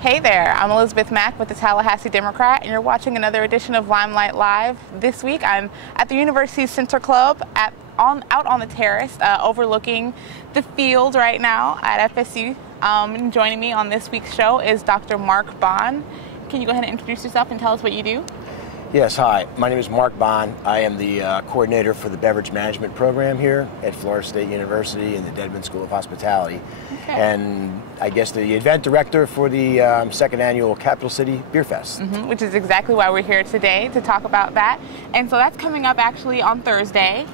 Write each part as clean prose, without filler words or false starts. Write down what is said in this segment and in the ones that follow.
Hey there, I'm Elizabeth Mack with the Tallahassee Democrat, and you're watching another edition of Limelight Live. This week I'm at the University's Center Club out on the terrace overlooking the field right now at FSU. And joining me on this week's show is Dr. Mark Bonn. Can you go ahead and introduce yourself and tell us what you do? Yes, hi. My name is Mark Bonn. I am the coordinator for the beverage management program here at Florida State University in the Dedman School of Hospitality. Okay. And I guess the event director for the second annual Capital City Beer Fest. Which is exactly why we're here today, to talk about that. And so that's coming up actually on Thursday.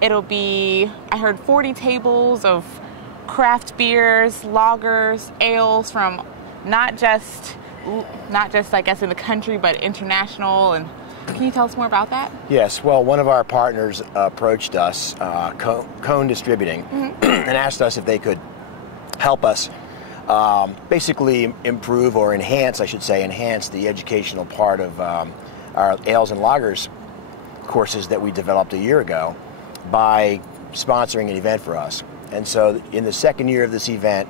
It'll be, I heard, 40 tables of craft beers, lagers, ales from not just I guess in the country, but international. And can you tell us more about that? Yes, well, one of our partners approached us, Cone Distributing, and asked us if they could help us basically improve or enhance, I should say, enhance the educational part of our ales and lagers courses that we developed a year ago by sponsoring an event for us. And so in the second year of this event,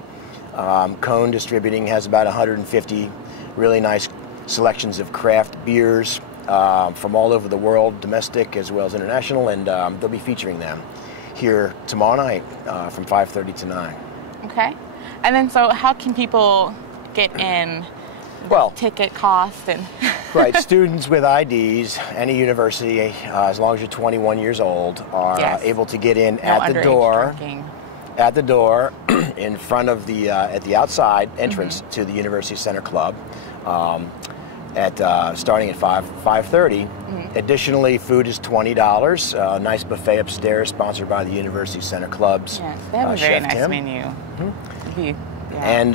Cone Distributing has about 150 really nice selections of craft beers from all over the world, domestic as well as international, and they'll be featuring them here tomorrow night from 5:30 to 9. Okay. And then so how can people get in? Well, ticket cost and... Right, students with IDs, any university, as long as you're 21 years old, are able to get in at the door. At the door, in front of the at the outside entrance to the University Center Club, starting at 5:30. Additionally, food is $20. A nice buffet upstairs, sponsored by the University Center Club's Yes, they have a very nice Tim. menu. And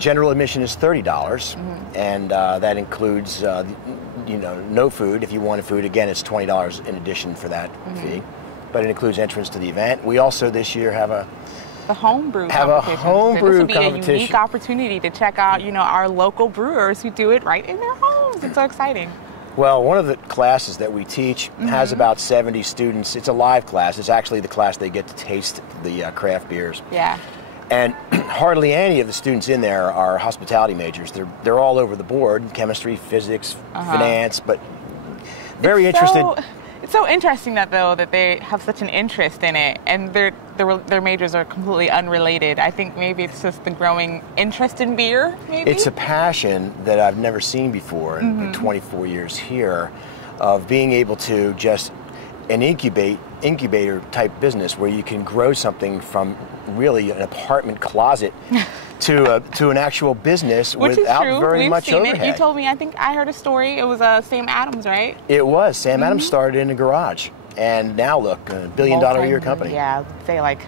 general admission is $30, and that includes no food. If you wanted food, again, it's $20 in addition for that fee. But it includes entrance to the event. We also this year have a homebrew competition. This will be a unique opportunity to check out, our local brewers who do it right in their homes. It's so exciting. Well, one of the classes that we teach has about 70 students. It's a live class. It's actually the class they get to taste the craft beers. Yeah. And hardly any of the students in there are hospitality majors. They're all over the board: chemistry, physics, finance, but very interested. It's so interesting that they have such an interest in it, and their majors are completely unrelated. I think maybe it's just the growing interest in beer, maybe? It's a passion that I've never seen before in 24 years here, of being able to just an incubator type business where you can grow something from really an apartment closet to an actual business without very much overhead. You told me, I think I heard a story, it was Sam Adams, right? It was. Sam Adams started in a garage, and now look, $1 billion a year company. Yeah, I'd say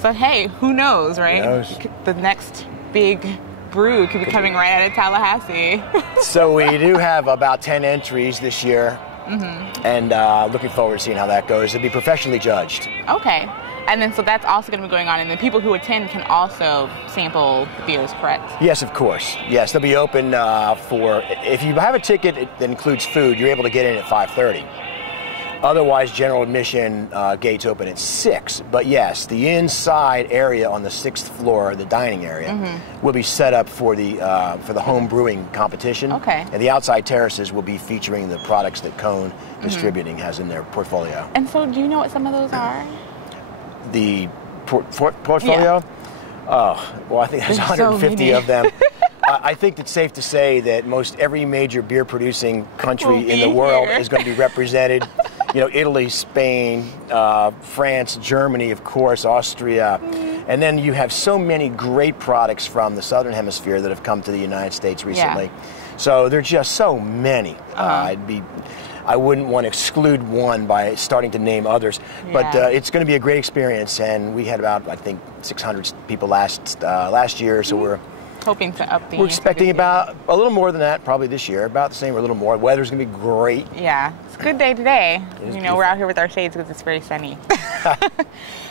so hey, who knows, right? Who knows? The next big brew could be coming right out of Tallahassee. So we do have about 10 entries this year, and looking forward to seeing how that goes. It'll be professionally judged. Okay. And then so that's also going to be going on, and the people who attend can also sample the beers, correct? Yes, of course. Yes, they'll be open for, if you have a ticket that includes food, you're able to get in at 5:30. Otherwise, general admission gates open at 6. But yes, the inside area on the 6th floor, the dining area, will be set up for the home brewing competition. Okay. And the outside terraces will be featuring the products that Cone Distributing has in their portfolio. And so do you know what some of those are? The portfolio? Yeah. Oh, well, I think there's 150 of them. I think it's safe to say that most every major beer producing country in the world is going to be represented. Italy, Spain, France, Germany, of course, Austria. And then you have so many great products from the Southern Hemisphere that have come to the United States recently. So there are just so many. I wouldn't want to exclude one by starting to name others, but it's going to be a great experience, and we had about, I think, 600 people last year, so we're hoping to up the... We're expecting about a little more than that probably this year, about the same or a little more. Weather's going to be great. Yeah, it's a good day today. We're out here with our shades because it's very sunny.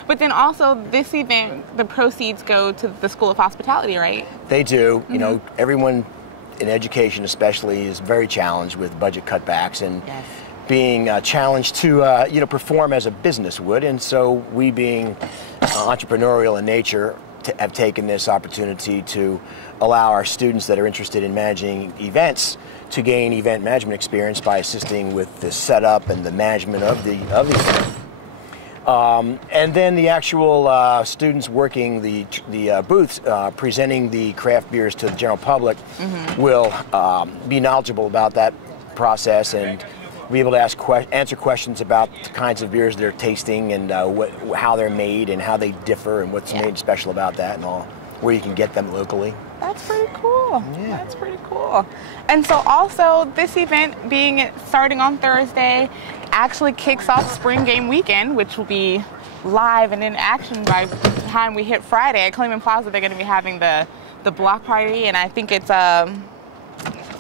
But then also this event, the proceeds go to the School of Hospitality, right? They do. Everyone in education especially is very challenged with budget cutbacks and being challenged to perform as a business would, and so we being entrepreneurial in nature have taken this opportunity to allow our students that are interested in managing events to gain event management experience by assisting with the setup and the management of the event. And then the actual students working the booths, presenting the craft beers to the general public, will be knowledgeable about that process and be able to answer questions about the kinds of beers they're tasting and how they're made and how they differ and what's made special about that and all, where you can get them locally. That's pretty cool. Yeah. That's pretty cool. And so also this event starting on Thursday actually kicks off spring game weekend, which will be live and in action by the time we hit Friday. At Clayman Plaza, they're going to be having the block party, and I think it's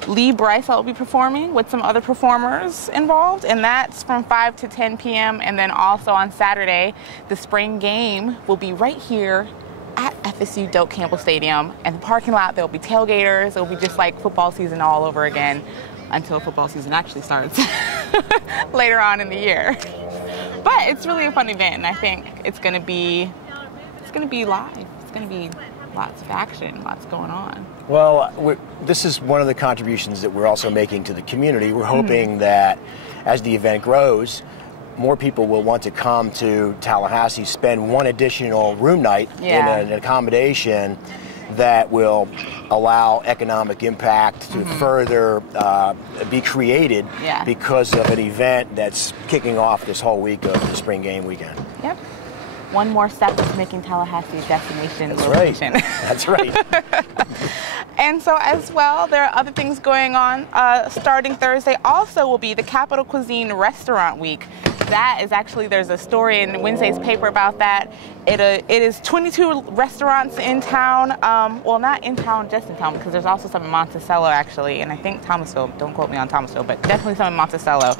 Lee Bryce that will be performing with some other performers involved, and that's from 5 to 10 p.m. And then also on Saturday, the spring game will be right here at FSU Doak Campbell Stadium. And the parking lot, there'll be tailgaters. It'll be just like football season all over again until football season actually starts later on in the year. But it's really a fun event, and I think it's going to be live. It's going to be lots of action, lots going on. Well, this is one of the contributions that we're also making to the community. We're hoping that as the event grows, more people will want to come to Tallahassee, spend one additional room night in an accommodation that will allow economic impact to further be created because of an event that's kicking off this whole week of the spring game weekend. Yep. One more step is making Tallahassee a destination That's location. Right. That's right. And so as well, there are other things going on. Starting Thursday also will be the Capital Cuisine Restaurant Week. That is actually, there's a story in Wednesday's paper about that. It is 22 restaurants in town. Well, not in town, just in town, because there's also some in Monticello, actually, and I think Thomasville. Don't quote me on Thomasville, but definitely some in Monticello.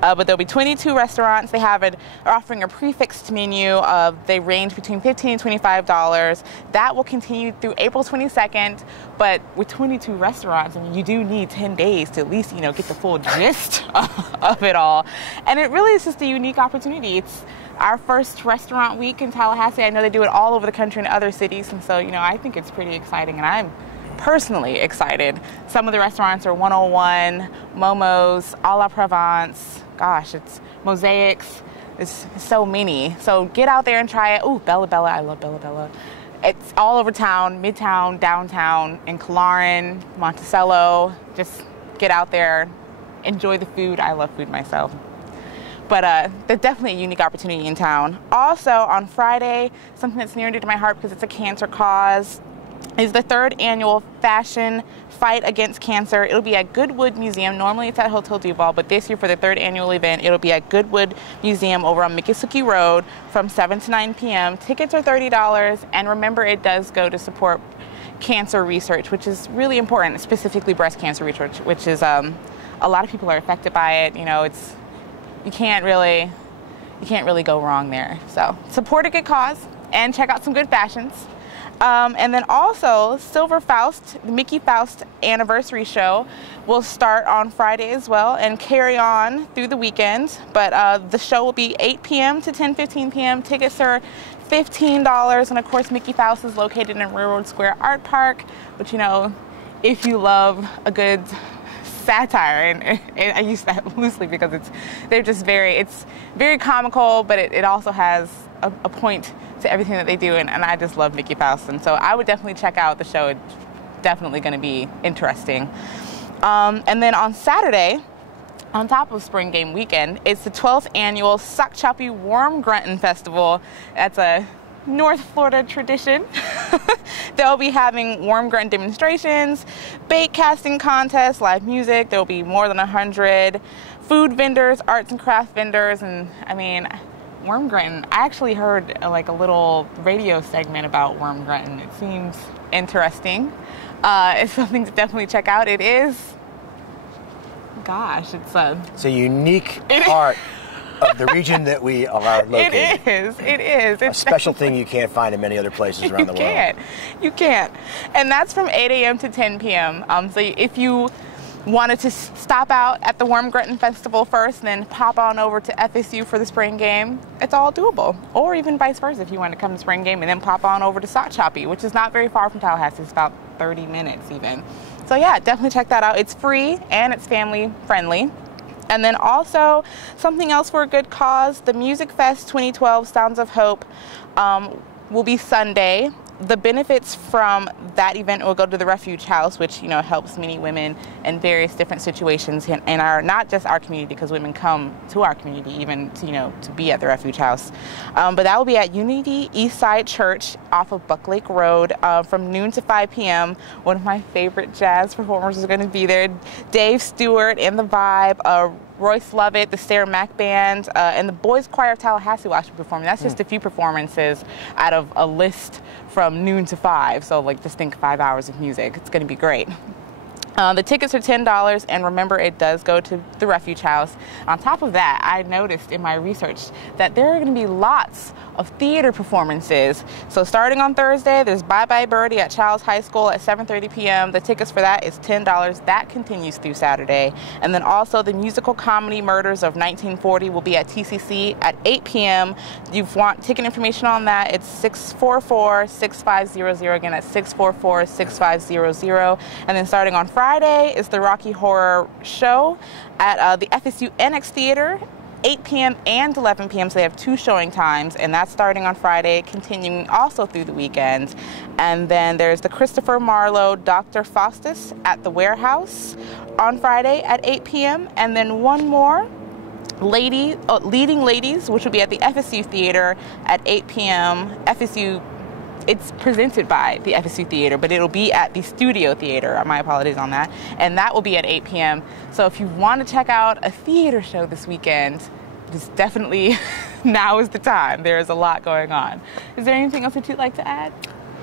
But there'll be 22 restaurants. They are offering a prefixed menu. They range between $15 and $25. That will continue through April 22nd. But with 22 restaurants, I mean, you do need 10 days to at least, get the full gist of it all. And it really is just a unique opportunity. It's our first restaurant week in Tallahassee. I know they do it all over the country in other cities, and so, I think it's pretty exciting, and I'm personally excited. Some of the restaurants are 101, Momo's, A la Provence, gosh, it's Mosaics, it's so many. So get out there and try it. Ooh, Bella Bella, I love Bella Bella. It's all over town, midtown, downtown, in Killearn, Monticello. Just get out there, enjoy the food. I love food myself. But there's definitely a unique opportunity in town. Also, on Friday, something that's near and dear to my heart because it's a cancer cause, is the 3rd annual Fashion Fight Against Cancer. It'll be at Goodwood Museum. Normally it's at Hotel Duval, but this year for the 3rd annual event, it'll be at Goodwood Museum over on Miccosukee Road from 7 to 9 p.m. Tickets are $30, and remember, it does go to support cancer research, which is really important, specifically breast cancer research, which is a lot of people are affected by it. You can't really go wrong there. So support a good cause and check out some good fashions. And then also, Silver Faust, the Mickey Faust anniversary show, will start on Friday as well and carry on through the weekend. But the show will be 8 p.m. to 10:15 p.m. Tickets are $15. And of course, Mickey Faust is located in Railroad Square Art Park, which, if you love a good satire, and I use that loosely because it's very comical, but it also has a point to everything that they do, and I just love Mickey Faust, and so I would definitely check out the show. It's definitely going to be interesting. And then on Saturday, on top of Spring Game Weekend, it's the 12th annual Sock Choppy Worm Grunting Festival. That's a North Florida tradition. They'll be having worm grunt demonstrations, bait casting contests, live music. There will be more than 100 food vendors, arts and craft vendors, and worm grunting. I actually heard a little radio segment about worm grunting. It seems interesting. It's something to definitely check out. It is, it's a unique part of the region that we are located. It is. It's a special thing you can't find in many other places around the world. You can't. And that's from 8 a.m. to 10 p.m. So if you wanted to stop out at the Wormgrutten Festival first and then pop on over to FSU for the spring game, it's all doable. Or even vice versa, if you want to come to spring game and then pop on over to Sock Choppy, which is not very far from Tallahassee. It's about 30 minutes even. So yeah, definitely check that out. It's free and it's family friendly. And then also something else for a good cause, the Music Fest 2012 Sounds of Hope will be Sunday. The benefits from that event will go to the Refuge House, which, you know, helps many women in various different situations in our, not just our community, because women come to our community even to, you know, to be at the Refuge House. But that will be at Unity Eastside Church off of Buck Lake Road from noon to 5 p.m. One of my favorite jazz performers is going to be there. Dave Stewart and the Vibe, Royce Lovett, the Mack Band, and the Boys Choir of Tallahassee will actually perform. That's just a few performances out of a list from noon to 5. So like just think 5 hours of music. It's going to be great. The tickets are $10, and remember, it does go to the Refuge House. On top of that, I noticed in my research that there are going to be lots of theater performances. So starting on Thursday, there's Bye Bye Birdie at Childs High School at 7:30 p.m. The tickets for that is $10. That continues through Saturday. And then also the musical comedy Murders of 1940 will be at TCC at 8 p.m. You want ticket information on that, it's 644-6500. Again, that's 644-6500. And then starting on Friday is the Rocky Horror Show at the FSU Annex Theater, 8 p.m. and 11 p.m. So they have 2 showing times, and that's starting on Friday, continuing also through the weekends. And then there's the Christopher Marlowe Dr. Faustus at the Warehouse on Friday at 8 p.m. And then one more, Leading Ladies, which will be at the FSU Theater at 8 p.m. It's presented by the FSU Theater, but it'll be at the Studio Theater. My apologies on that. And that will be at 8 p.m. So if you want to check out a theater show this weekend, just definitely now is the time. There is a lot going on. Is there anything else that you'd like to add?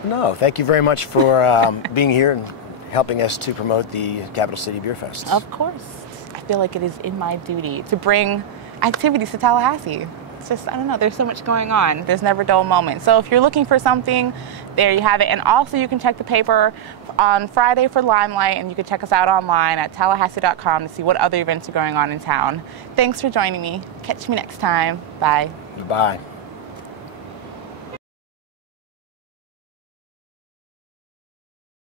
No, thank you very much for being here and helping us to promote the Capital City Beer Fest. Of course. I feel like it is in my duty to bring activities to Tallahassee. It's just, I don't know, there's so much going on. There's never a dull moment. So if you're looking for something, there you have it. And also you can check the paper on Friday for Limelight, and you can check us out online at tallahassee.com to see what other events are going on in town. Thanks for joining me. Catch me next time. Bye. Goodbye.